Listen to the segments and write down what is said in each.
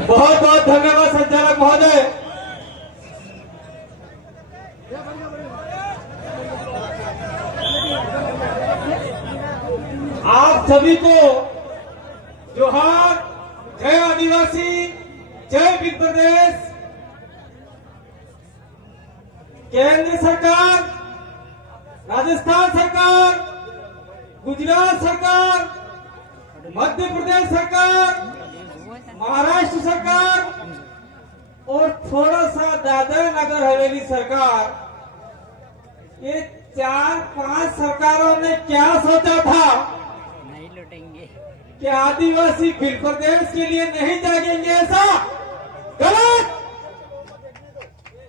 बहुत बहुत धन्यवाद संचालक महोदय। आप सभी को जोहार, जय आदिवासी, जय भील प्रदेश। केंद्र सरकार, राजस्थान सरकार, गुजरात सरकार, मध्य प्रदेश सरकार, महाराष्ट्र सरकार और थोड़ा सा दादरा नगर हवेली सरकार, ये 4-5 सरकारों ने क्या सोचा था नहीं लौटेंगे कि आदिवासी भील प्रदेश के लिए नहीं जागेंगे। ऐसा गलत।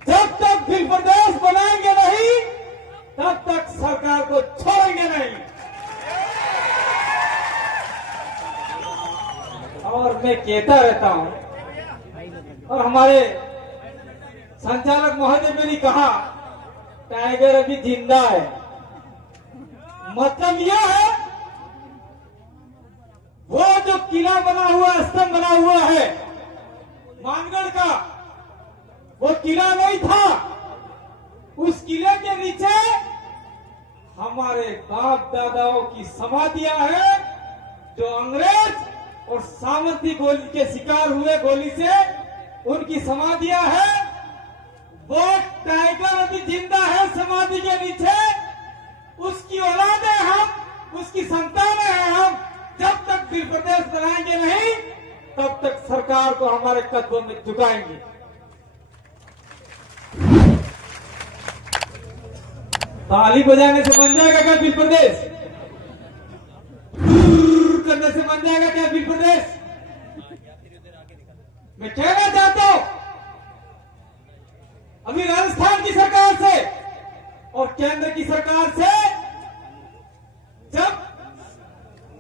जब तक भील प्रदेश बनाएंगे नहीं तब तक सरकार को छोड़ेंगे नहीं। और मैं कहता रहता हूं, और हमारे संचालक महोदय ने भी कहा टाइगर अभी जिंदा है। मतलब यह है वो जो किला बना हुआ, स्तंभ बना हुआ है मानगढ़ का, वो किला नहीं था। उस किले के नीचे हमारे बाप दादाओं की समाधियां हैं जो अंग्रेज और सामंती गोली के शिकार हुए, गोली से उनकी समाधियां हैं। वो टाइगर अभी जिंदा है समाधि के नीचे। उसकी औलादे हम, उसकी संतानें हैं हम। जब तक भील प्रदेश बनाएंगे नहीं तब तक सरकार को हमारे कदमों में झुकाएंगे। ताली बजाने से बन जाएगा क्या भील प्रदेश? करने से बन जाएगा क्या भील प्रदेश? मैं कहना चाहता हूं, अभी राजस्थान की सरकार से और केंद्र की सरकार से, जब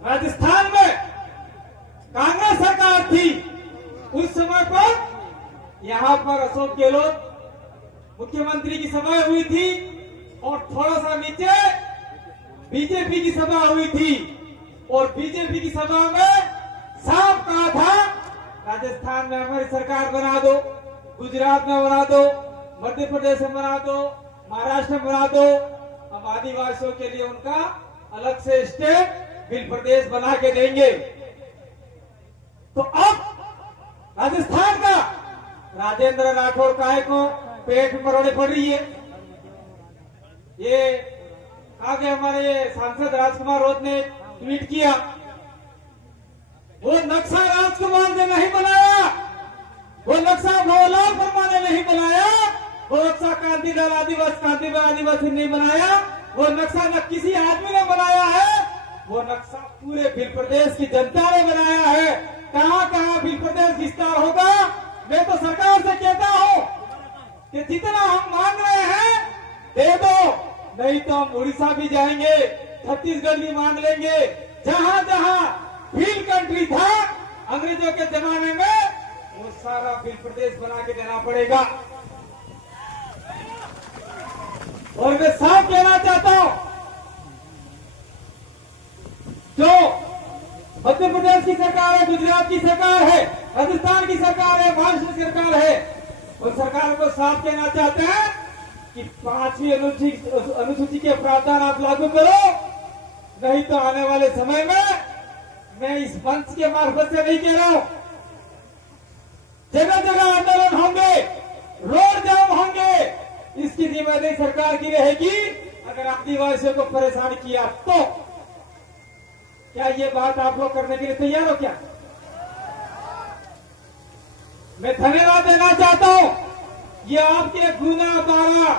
राजस्थान में कांग्रेस सरकार थी उस समय पर यहां पर अशोक गहलोत मुख्यमंत्री की सभा हुई थी और थोड़ा सा नीचे बीजेपी की सभा हुई थी। और बीजेपी की सभा में साफ कहा था राजस्थान में हमारी सरकार बना दो, गुजरात में बना दो, मध्य प्रदेश में बना दो, महाराष्ट्र में बना दो। हम आदिवासियों के लिए उनका अलग से स्टेट भील प्रदेश बना के देंगे। तो अब राजस्थान का राजेंद्र राठौड़ काहे को पेट में मरोड़े पड़ रही है। ये आगे हमारे सांसद राजकुमार रोध ने ट्वीट किया, वो नक्शा राजकुमार ने नहीं बनाया, वो नक्शा भवरलाल वर्मा ने नहीं बनाया, वो नक्शा कांतिलाल आदिवासी ने बनाया, वो नक्शा न किसी आदमी ने बनाया है, वो नक्शा पूरे भील प्रदेश की जनता ने बनाया है। कहां कहां भील प्रदेश विस्तार होगा, मैं तो सरकार से कहता हूं कि जितना हम मांग रहे हैं दे दो, नहीं तो हम उड़ीसा भी जाएंगे, छत्तीसगढ़ भी मांग लेंगे। जहां जहां भील कंट्री था अंग्रेजों के जमाने में, वो सारा भील प्रदेश बना के देना पड़ेगा। और मैं साफ कहना चाहता हूं, जो मध्य प्रदेश की सरकार है, गुजरात की सरकार है, राजस्थान की सरकार है, महाराष्ट्र की सरकार है, उस सरकार को साफ कहना चाहते हैं कि 5वीं अनुसूची के प्रावधान आप लागू करो, नहीं तो आने वाले समय में, मैं इस मंच के मार्फत से नहीं कह रहा हूं, जगह जगह आंदोलन होंगे, रोड जाम होंगे। इसकी जिम्मेदारी सरकार की रहेगी। अगर आदिवासियों को परेशान किया तो क्या ये बात आप लोग करने के लिए तैयार हो क्या? मैं धन्यवाद देना चाहता हूं, ये आपके गुना, बारा,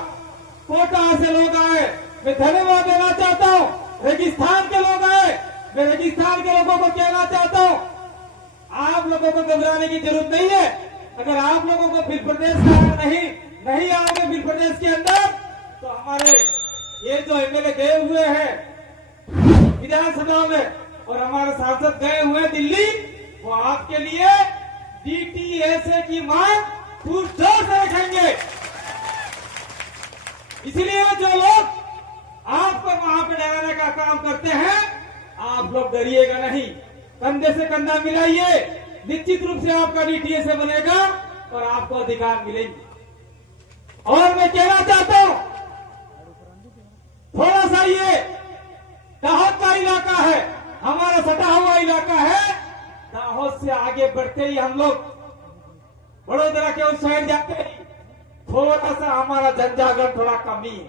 कोटा से लोग आए, मैं धन्यवाद देना चाहता हूं। रेगिस्तान के लोग आए, मैं रेगिस्तान के लोगों को कहना चाहता हूं, आप लोगों को घबराने की जरूरत नहीं है। अगर आप लोगों को भील प्रदेश का नहीं आओगे भील प्रदेश के अंदर, तो हमारे ये जो एमएलए गए हुए हैं विधानसभा में और हमारे सांसद गए हुए दिल्ली, वो आपके लिए डीटीएसए की मांग पुरजोर से रखेंगे। इसलिए जो लोग आपको वहां पे डराने का काम करते हैं, आप लोग डरिएगा नहीं, कंधे से कंधा मिलाइए, निश्चित रूप से आपका डीटीए से बनेगा और आपको अधिकार मिलेंगे। और मैं कहना चाहता हूं, थोड़ा सा ये दाहोद का इलाका है, हमारा सटा हुआ इलाका है। दाहोद से आगे बढ़ते ही हम लोग वडोदरा के उस साइड जाते ही थोड़ा सा हमारा जनजागरण थोड़ा कमी है।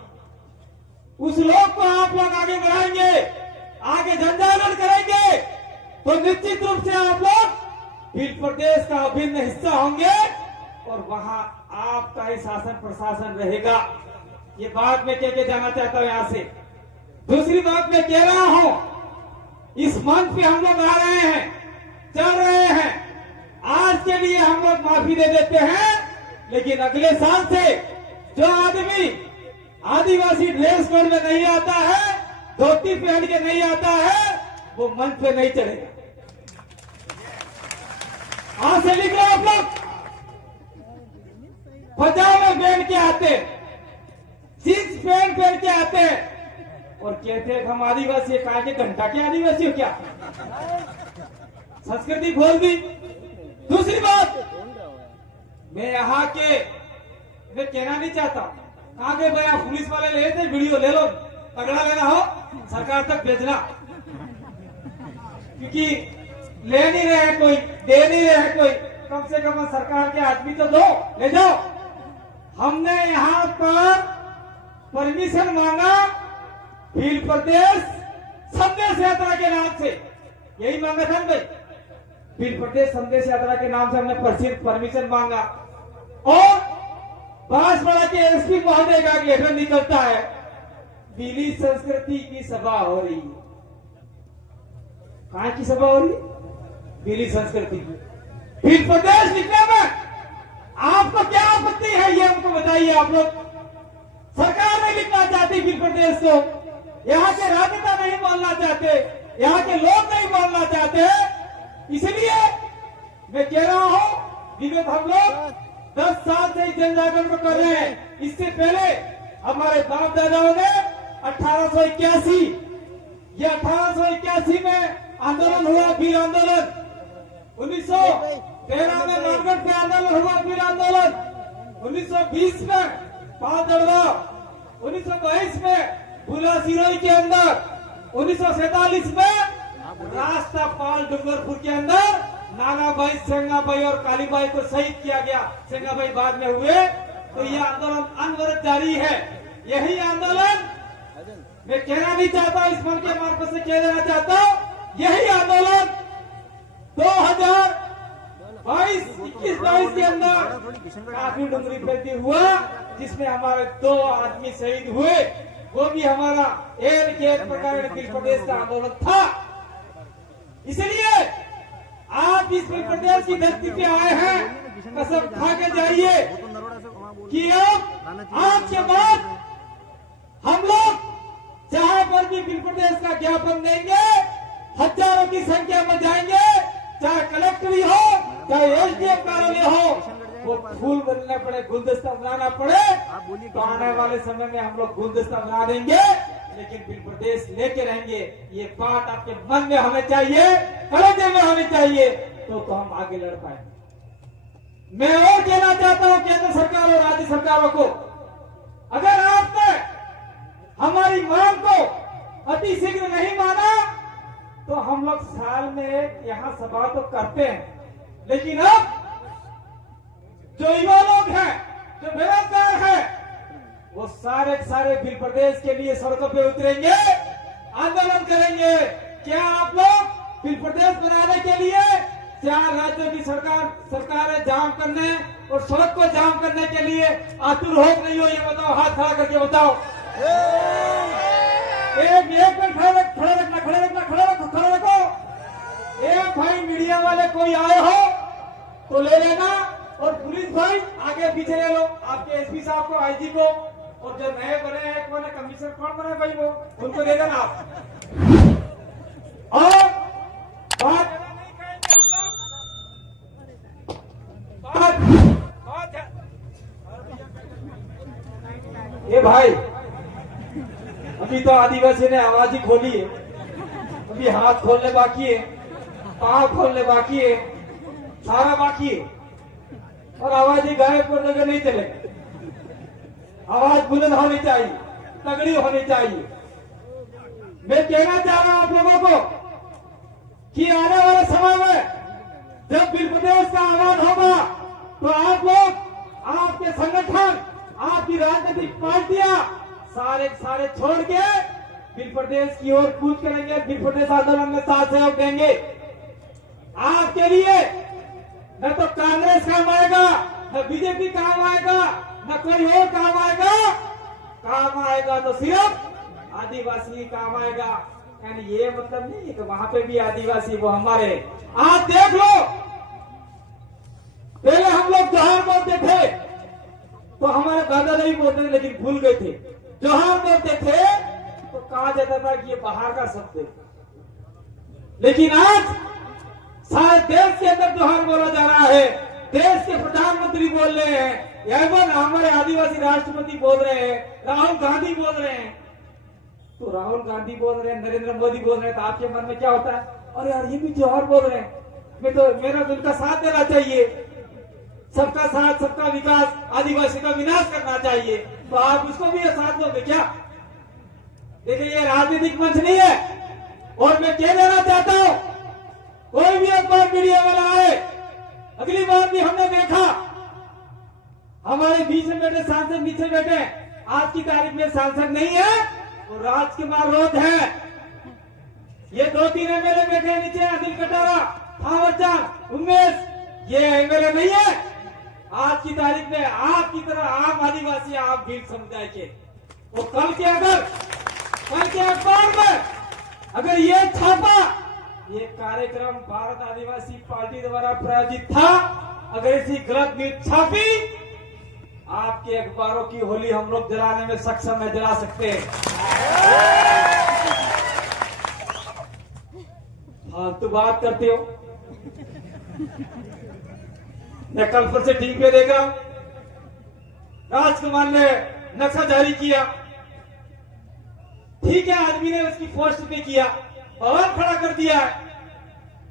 उस लोग को आप लोग आगे बढ़ाएंगे, आगे जनजागरण करेंगे तो निश्चित रूप से आप लोग भील प्रदेश का अभिन्न हिस्सा होंगे और वहां आपका ही शासन प्रशासन रहेगा। ये बात मैं कह के जाना चाहता हूं यहां से। दूसरी बात मैं कह रहा हूं, इस मंच पे हम लोग आ रहे हैं, चल रहे हैं, आज के लिए हम लोग माफी दे देते हैं, लेकिन अगले साल से जो आदमी आदिवासी ड्रेस कोड में नहीं आता है, धोती पहन के नहीं आता है, वो मंच पे नहीं चढ़ेगा। आज से लिख लो आप लोग, पजामे पहन के आते, जींस पैंट पहन के आते और कहते हैं हम आदिवासी, कहा के घंटा के आदिवासी हो क्या? संस्कृति खोल दी। दूसरी बात, मैं यहाँ के मैं कहना नहीं चाहता, कहा गए भैया पुलिस वाले ले लेते, वीडियो ले लो, तगड़ा लेना हो सरकार तक भेजना, क्योंकि ले नहीं रहे कोई, दे नहीं रहे कोई, कम से कम सरकार के आदमी तो दो, ले जाओ। हमने यहाँ पर परमिशन मांगा भील प्रदेश संदेश यात्रा के नाम से, यही मांगा था भाई, भील प्रदेश संदेश यात्रा के नाम से हमने परमिशन मांगा और बांसवाड़ा के एसपी महोदय का लेटर निकलता है, भीली संस्कृति की सभा हो रही है। कहाँ की सभा हो रही है? भीली संस्कृति की। भील प्रदेश लिखने में आपको क्या आपत्ति है, ये हमको बताइए आप लोग। सरकार नहीं लिखना चाहती भील प्रदेश को, यहाँ के राजनेता नहीं बोलना चाहते, यहाँ के लोग नहीं बोलना चाहते, इसलिए मैं कह रहा हूं विगत हम लोग 10 साल से जन जागरण को कर रहे हैं। इससे पहले हमारे बाप दादाओं ने 1881 में आंदोलन हुआ, भील आंदोलन। 1913 में मारगढ़ पे आंदोलन हुआ, भील आंदोलन। 1920 में पालदड़वा, 1922 में भूला सिरोही के अंदर, 1947 में राष्ट्रपाल डूंगरपुर के अंदर नानाबाई, सेंगाबाई और कालीबाई को शहीद किया गया। सेंगाबाई बाद में हुए, तो यह आंदोलन अनवरत जारी है। यही आंदोलन मैं कहना नहीं चाहता, इस मन के मार्फत से कह देना चाहता हूं, यही आंदोलन 2021-22 के अंदर काफी डूंगरी फैलती हुआ, जिसमें हमारे 2 आदमी शहीद हुए, वो भी हमारा एक प्रकार भील प्रदेश का आंदोलन था। इसलिए आप इस भील प्रदेश की धरती पे आए हैं, कसम खा के जाइए कि अब आज के बाद हम लोग जहां पर भी भील प्रदेश का ज्ञापन देंगे, हजारों की संख्या में जाएंगे, चाहे कलेक्टरी हो, चाहे एसडीएम कार्यालय हो, वो फूल बनना पड़े, गुलदस्ता बनाना पड़े, तो आने वाले समय में हम लोग गुलदस्ता बना देंगे, लेकिन भील प्रदेश लेके रहेंगे। ये बात आपके मन में होनी चाहिए, कलेजे में होनी चाहिए, तो हम आगे लड़ पाएंगे। मैं और कहना चाहता हूं केंद्र सरकार और राज्य सरकारों को, अगर आपने हमारी मांग को अति शीघ्र नहीं माना तो हम लोग साल में एक यहाँ सभा तो करते हैं, लेकिन अब जो युवा लोग हैं, जो बेरोजगार हैं, वो सारे भील प्रदेश के लिए सड़कों पे उतरेंगे, आंदोलन करेंगे। क्या आप लोग भील प्रदेश बनाने के लिए 4 राज्यों की सरकारें जाम करने और सड़क को जाम करने के लिए आतुर हो नहीं हो, ये बताओ, हाथ खड़ा करके बताओ। एक मिनट खड़े रखो। एक भाई मीडिया वाले कोई आए हो तो ले लेना, और पुलिस भाई आगे पीछे ले लो, आपके एसपी साहब को, आईजी को, और जो नए बने हैं, कौन है कमिश्नर, कौन बने भाई, वो उनको दे देना आप। और बात नहीं कहेंगे हम लोग, बात ये भाई, अभी तो आदिवासी ने आवाज ही खोली है, अभी हाथ खोलने बाकी है, पांव खोलने बाकी है, सारा बाकी है और आवाज ही गायब कर देकर नहीं चलेगा। आवाज बुलंद होनी चाहिए, तगड़ी होनी चाहिए। मैं कहना चाह रहा हूं आप लोगों को कि आने वाले समय में जब बिल प्रदेश का आगाज होगा तो आप लोग, आपके संगठन, आपकी राजनीतिक पार्टियां सारे छोड़ के बिल प्रदेश की ओर कूच करेंगे, बिल प्रदेश आंदोलन में साथ सहयोग देंगे। आपके लिए न तो कांग्रेस काम आएगा, न बीजेपी काम आएगा, न कोई और काम आएगा। काम आएगा तो सिर्फ आदिवासी ही काम आएगा। यानी ये मतलब नहीं है कि वहां पे भी आदिवासी वो हमारे। आज देख लो, पहले हम लोग जोहार बोलते थे तो हमारे दादा नहीं बोलते थे, लेकिन भूल गए थे। जोहार बोलते थे तो कहा जाता था कि ये बाहर का शब्द है, लेकिन आज शायद देश के अंदर जोहार बोला जा रहा है। देश के प्रधानमंत्री बोल रहे हैं, एवं हमारे आदिवासी राष्ट्रपति बोल रहे हैं, राहुल गांधी बोल रहे हैं। तो राहुल गांधी बोल रहे हैं, नरेंद्र मोदी बोल रहे हैं, तो आपके मन में क्या होता है? अरे यार, ये भी जोहार बोल रहे हैं, मैं तो मेरा तो इनका साथ देना चाहिए। सबका साथ, सबका विकास, आदिवासी का विनाश करना चाहिए। तो आप उसको भी साथ दोगे क्या? देखिए, ये राजनीतिक मंच नहीं है। और मैं कह देना चाहता हूं, कोई भी अखबार मीडिया वाला आए, अगली बार भी हमने देखा हमारे बीच में बैठे सांसद नीचे बैठे, आज की तारीख में सांसद नहीं है, वो राजकुमार रोध है। ये 2-3 एमएलए बैठे नीचे, अनिल कटारा, थावरचंद, उमेश, ये एमएलए नहीं है। आज की तारीख में आपकी तरह आम आदिवासी, आप भील समुदाय के, वो कल के अखबार में अगर ये छापा, ये कार्यक्रम भारत आदिवासी पार्टी द्वारा प्रायोजित था, अगर ऐसी गलत न्यूज छापी, आपके अखबारों की होली हम लोग जलाने में सक्षम है, जला सकते हैं। फालतू बात करते हो। मैं कल फिर से टीवी पे देख रहा हूं, राजकुमार ने नक्शा जारी किया। ठीक है, आदमी ने उसकी पोस्ट पे किया, पवन खड़ा कर दिया।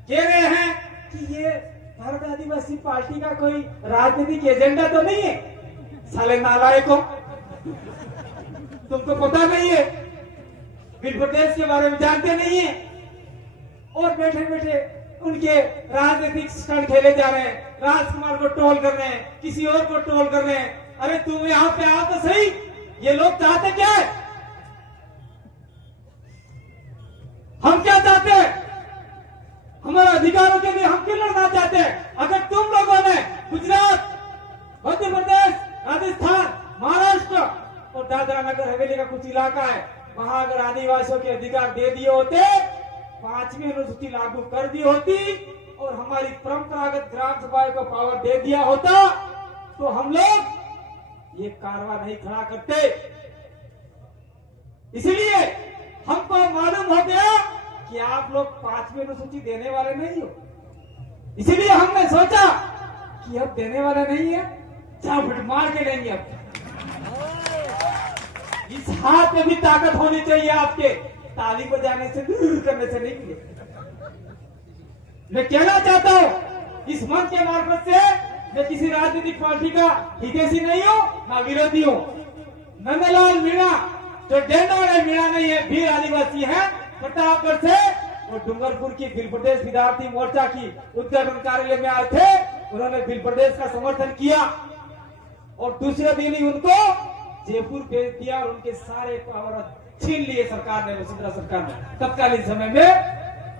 कह रहे हैं कि ये भारत आदिवासी पार्टी का कोई राजनीतिक एजेंडा तो नहीं है। साले नालायकों, तुमको पता नहीं है, बिल प्रदेश के बारे में जानते नहीं है, और बैठे बैठे उनके राजनीतिक स्टंट खेले जा रहे हैं। राजकुमार को ट्रोल कर रहे हैं, किसी और को ट्रोल कर रहे हैं। अरे तुम यहाँ पे आओ तो सही, ये लोग चाहते क्या है? हम क्या चाहते हैं? हमारे अधिकारों के लिए हम क्यों लड़ना चाहते हैं? अगर तुम लोगों ने गुजरात, मध्य प्रदेश, राजस्थान, महाराष्ट्र और दादरा नगर हवेली का कुछ इलाका है, वहां अगर आदिवासियों के अधिकार दे दिए होते, 5वीं अनुसूची लागू कर दी होती और हमारी परंपरागत ग्राम सभाओं को पावर दे दिया होता, तो हम लोग ये कारवां नहीं खड़ा करते। इसलिए हमको मालूम हो गया कि आप लोग 5वीं अनुसूची देने वाले नहीं हो। इसीलिए हमने सोचा कि अब देने वाले नहीं है, चापट मार के लेंगे। अब इस हाथ में भी ताकत होनी चाहिए आपके, ताली बजाने से, दूर करने से नहीं मिले। मैं कहना चाहता हूं, इस मंच के मार्फत से, मैं किसी राजनीतिक पार्टी का हितैषी नहीं हूं, ना विरोधी हूं। नंदलाल मीणा जो डेंडा है, मीणा नहीं है, भील आदिवासी है, प्रतापगढ़ से, और डूंगरपुर की बिल प्रदेश विद्यार्थी मोर्चा की उद्घाटन कार्यालय में आए थे। उन्होंने बिल प्रदेश का समर्थन किया और दूसरे दिन ही उनको जयपुर भेज दिया और उनके सारे पावर छीन लिए सरकार ने, वसुंधरा सरकार ने तत्कालीन समय में।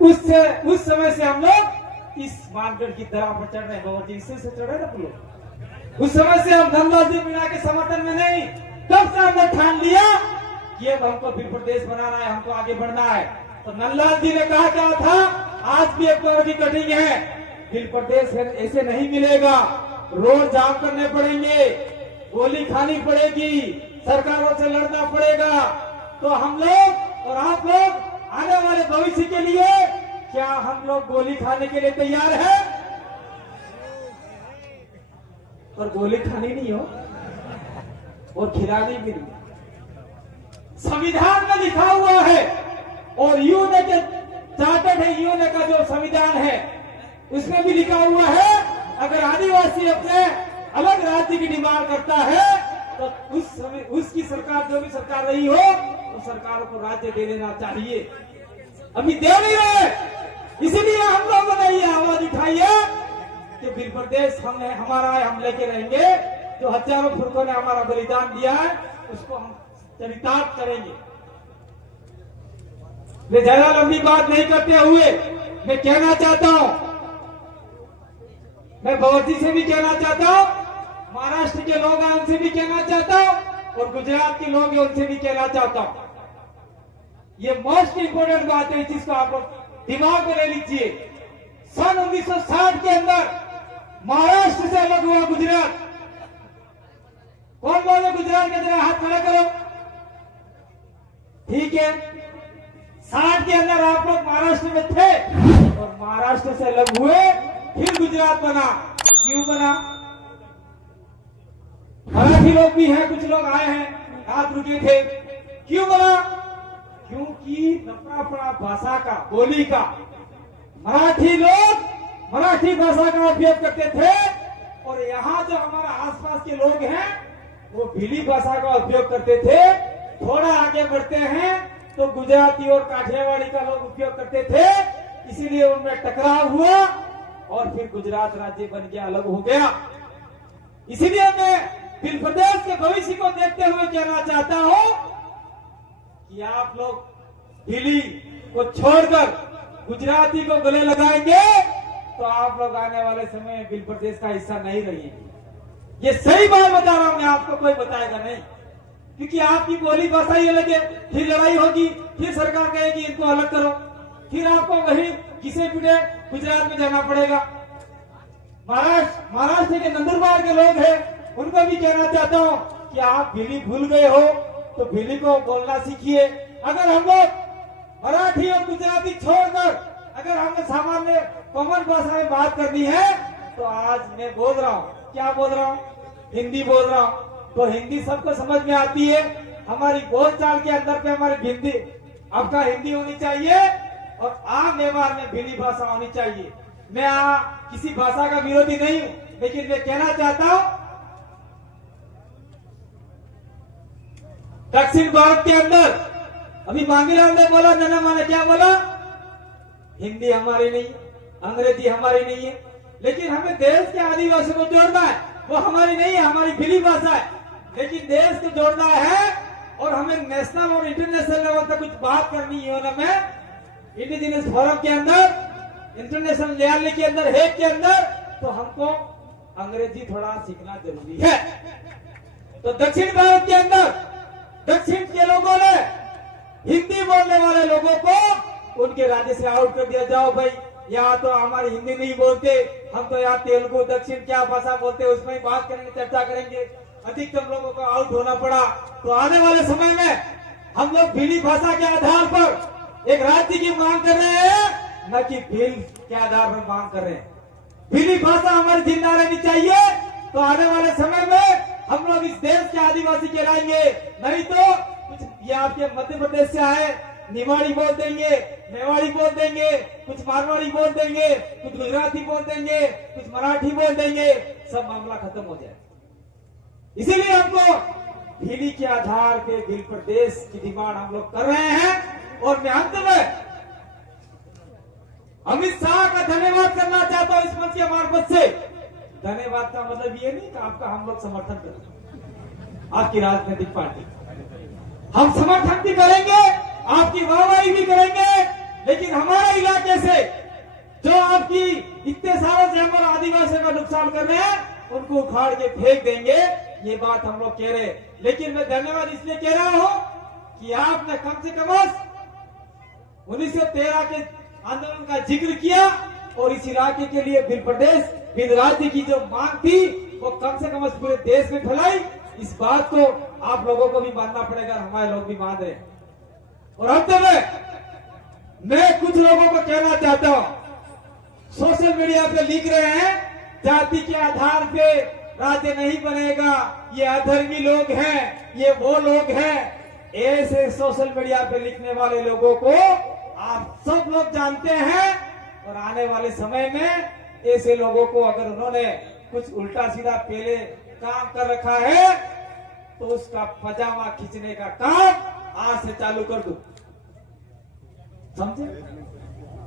उस समय से हम लोग इस मानगढ़ की दरा पर चढ़ रहे हैं। बाबा जी इससे चढ़े ना लोग। उस समय से हम नंदलाल जी मीणा के समर्थन में नहीं, तब से हमने ठान लिया कि अब हमको बिल प्रदेश बनाना है, हमको आगे बढ़ना है। तो नंदलाल जी ने कहा क्या था, आज भी अखबारों की कटिंग है, बिल प्रदेश ऐसे नहीं मिलेगा, रोड जाम करने पड़ेंगे, गोली खानी पड़ेगी, सरकारों से लड़ना पड़ेगा। तो हम लोग और आप लोग आने वाले भविष्य के लिए क्या हम लोग गोली खाने के लिए तैयार हैं? पर गोली खानी नहीं हो और खिलानी भी नहीं। संविधान में लिखा हुआ है और यूने के चार्टर्ड है, यूने का जो संविधान है उसमें भी लिखा हुआ है अगर आदिवासी अपने अलग राज्य की डिमांड करता है तो उसकी सरकार, जो भी सरकार रही हो, तो सरकारों को राज्य दे देना चाहिए। अभी दे नहीं रहे, इसलिए हम लोगों ने ये आवाज उठाई है कि बिल प्रदेश हमारा है, हम लेके रहेंगे। जो हजारों फुर्कों ने हमारा बलिदान दिया है उसको हम चरितार्थ करेंगे। मैं ज्यादा लंबी बात नहीं करते हुए मैं कहना चाहता हूं, मैं भगवती से भी कहना चाहता हूं, महाराष्ट्र के लोग हैं उनसे भी कहना चाहता हूं, और गुजरात के लोग हैं उनसे भी कहना चाहता हूं। ये मोस्ट इंपोर्टेंट बात है, इस चीज को आप लोग दिमाग में ले लीजिए। सन 1960 के अंदर महाराष्ट्र से अलग हुआ गुजरात। कौन बोले गुजरात के, जरा हाथ खड़ा करो। ठीक है, 60 के अंदर आप लोग महाराष्ट्र में थे और महाराष्ट्र से अलग हुए, फिर गुजरात बना। क्यों बना? मराठी लोग भी हैं, कुछ लोग आए हैं, हाथ रुके थे। क्यों बना? क्योंकि अपना अपना भाषा का, बोली का, मराठी लोग मराठी भाषा का उपयोग करते थे, और यहाँ जो हमारा आसपास के लोग हैं वो भिली भाषा का उपयोग करते थे। थोड़ा आगे बढ़ते हैं तो गुजराती और काठियावाड़ी का लोग उपयोग करते थे, इसीलिए उनमें टकराव हुआ और फिर गुजरात राज्य बन गया, अलग हो गया। इसीलिए मैं बिल प्रदेश के भविष्य को देखते हुए कहना चाहता हूं कि आप लोग भिली को छोड़कर गुजराती को गले लगाएंगे तो आप लोग आने वाले समय में बिल प्रदेश का हिस्सा नहीं रहेंगे। ये सही बात बता रहा हूं मैं आपको, कोई बताएगा नहीं, क्योंकि आपकी बोली भाषा ये लगे, फिर लड़ाई होगी, फिर सरकार कहेगी इनको अलग करो, फिर आपको वही किसे पीटे गुजरात में जाना पड़ेगा। महाराष्ट्र के नंदुरबार के लोग हैं, उनको भी कहना चाहता हूं कि आप भिली भूल गए हो तो भिली को बोलना सीखिए। अगर हम लोग मराठी और गुजराती छोड़कर अगर हमें सामान्य कॉमन भाषा में बात करनी है तो आज मैं बोल रहा हूँ, क्या बोल रहा हूँ, हिंदी बोल रहा हूँ। तो हिंदी सबको समझ में आती है, हमारी बोलचाल के अंदर पे हमारी हिंदी, आपका हिंदी होनी चाहिए और आम व्यवहार में भिली भाषा होनी चाहिए। मैं किसी भाषा का विरोधी नहीं हूं, लेकिन मैं कहना चाहता हूं दक्षिण भारत के अंदर अभी मांगीलाल ने बोला, नन्ना ने क्या बोला, हिंदी हमारी नहीं, अंग्रेजी हमारी नहीं है, लेकिन हमें देश के आदिवासियों को जोड़ना है। वो हमारी नहीं है, हमारी भिली भाषा है, लेकिन देश को जोड़ना है और हमें नेशनल और इंटरनेशनल लेवल तक कुछ बात करनी है। में इंडिजिनियस फोरम के अंदर, इंटरनेशनल न्यायालय के अंदर, हेग के अंदर, तो हमको अंग्रेजी थोड़ा सीखना जरूरी है। तो दक्षिण भारत के अंदर दक्षिण के लोगों ने हिंदी बोलने वाले लोगों को उनके राज्य से आउट कर दिया। जाओ भाई, यहाँ तो हमारी हिंदी नहीं बोलते, हम तो यहाँ तेलुगु, दक्षिण क्या भाषा बोलते हैं उसमें ही बात करेंगे, चर्चा करेंगे। अधिकतम लोगों को आउट होना पड़ा। तो आने वाले समय में हम लोग भिली भाषा के आधार पर एक राज्य की मांग कर रहे हैं, न कि भील के आधार पर मांग कर रहे हैं। भिली भाषा हमारी जिंदा रहनी चाहिए। तो आने वाले समय में हम लोग इस देश के आदिवासी कहलाएंगे, नहीं तो कुछ ये आपके मध्य प्रदेश से आए निवाड़ी बोल देंगे, मेवाड़ी बोल देंगे, कुछ मारवाड़ी बोल देंगे, कुछ गुजराती बोल देंगे, कुछ मराठी बोल देंगे, सब मामला खत्म हो जाए। इसीलिए हमको भिली के आधार पे बिल प्रदेश की डिमांड हम लोग कर रहे हैं। और मैं अंत में अमित शाह का धन्यवाद करना चाहता हूं इस मंच के मार्फत से। धन्यवाद का मतलब ये नहीं कि आपका हम लोग समर्थन करें, आपकी राजनीतिक पार्टी हम समर्थन भी करेंगे, आपकी वाहवाही भी करेंगे, लेकिन हमारे इलाके से जो आपकी इतने सालों से हमारे आदिवासियों का नुकसान कर रहे हैं उनको उखाड़ के फेंक देंगे, ये बात हम लोग कह रहे हैं। लेकिन मैं धन्यवाद इसलिए कह रहा हूं कि आपने कम से कम 1913 के आंदोलन का जिक्र किया और इस इलाके के लिए बिल प्रदेश, बिल राज्य की जो मांग थी वो कम से कम पूरे देश में फैलाई। इस बात को आप लोगों को भी मानना पड़ेगा, हमारे लोग भी मान रहे हैं। और अंत में मैं कुछ लोगों को कहना चाहता हूं, सोशल मीडिया पे लिख रहे हैं जाति के आधार पे राज्य नहीं बनेगा, ये अधर्मी लोग हैं, ये वो लोग हैं। ऐसे सोशल मीडिया पे लिखने वाले लोगों को आप सब लोग जानते हैं और आने वाले समय में ऐसे लोगों को अगर उन्होंने कुछ उल्टा सीधा पहले काम कर रखा है तो उसका पजामा खींचने का काम आज से चालू कर दो, समझे?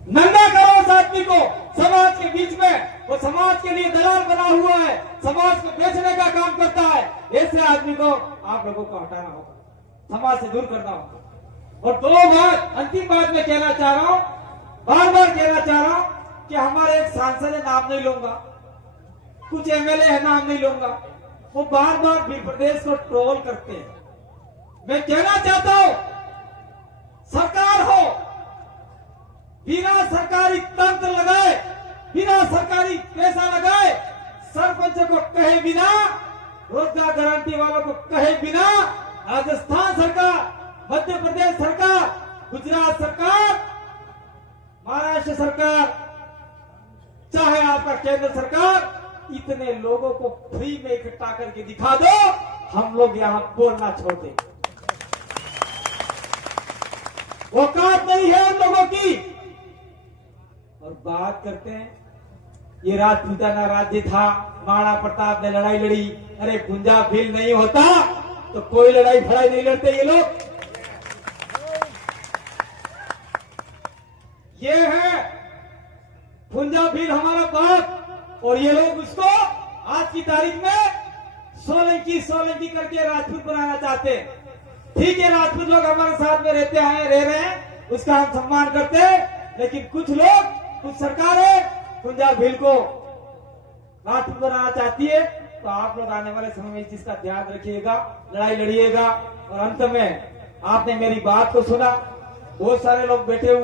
नंगा करो उस आदमी को समाज के बीच में, वो समाज के लिए दलाल बना हुआ है, समाज को बेचने का काम करता है। ऐसे आदमी को आप लोगों को हटाना होगा, समाज से दूर करना होगा। और दो बात, अंतिम बात मैं कहना चाह रहा हूं, बार बार कहना चाह रहा हूं कि हमारे एक सांसद है, नाम नहीं लूंगा, कुछ एमएलए है, नाम नहीं लूंगा, वो बार बार भी प्रदेश को ट्रोल करते हैं। मैं कहना चाहता हूं, सरकार हो, बिना सरकारी तंत्र लगाए, बिना सरकारी पैसा लगाए, सरपंच को कहे बिना, रोजगार गारंटी वालों को कहे बिना, राजस्थान सरकार, मध्य प्रदेश सरकार, गुजरात सरकार, महाराष्ट्र सरकार, चाहे आपका केंद्र सरकार, इतने लोगों को फ्री में इकट्ठा करके दिखा दो, हम लोग यहां बोलना छोड़ दें। औकात नहीं है उन लोगों की। और बात करते हैं, ये राजपूताना राज्य था, महाराणा प्रताप ने लड़ाई लड़ी, अरे पंजाब भील नहीं होता तो कोई लड़ाई फड़ाई नहीं लड़ते ये लोग। ये है पंजाब भील हमारा बाप, और ये लोग उसको आज की तारीख में सोलंकी करके राजपूत बनाना चाहते हैं। ठीक है, राजपूत लोग हमारे साथ में रहते हैं, रह रहे हैं, उसका हम सम्मान करते हैं, लेकिन कुछ लोग, कुछ सरकारें पंजाब भील को राजपूत बनाना चाहती है। तो आप लोग आने वाले समय में इस चीज का ध्यान रखिएगा, लड़ाई लड़िएगा। और अंत में आपने मेरी बात को सुना, बहुत सारे लोग बैठे हुए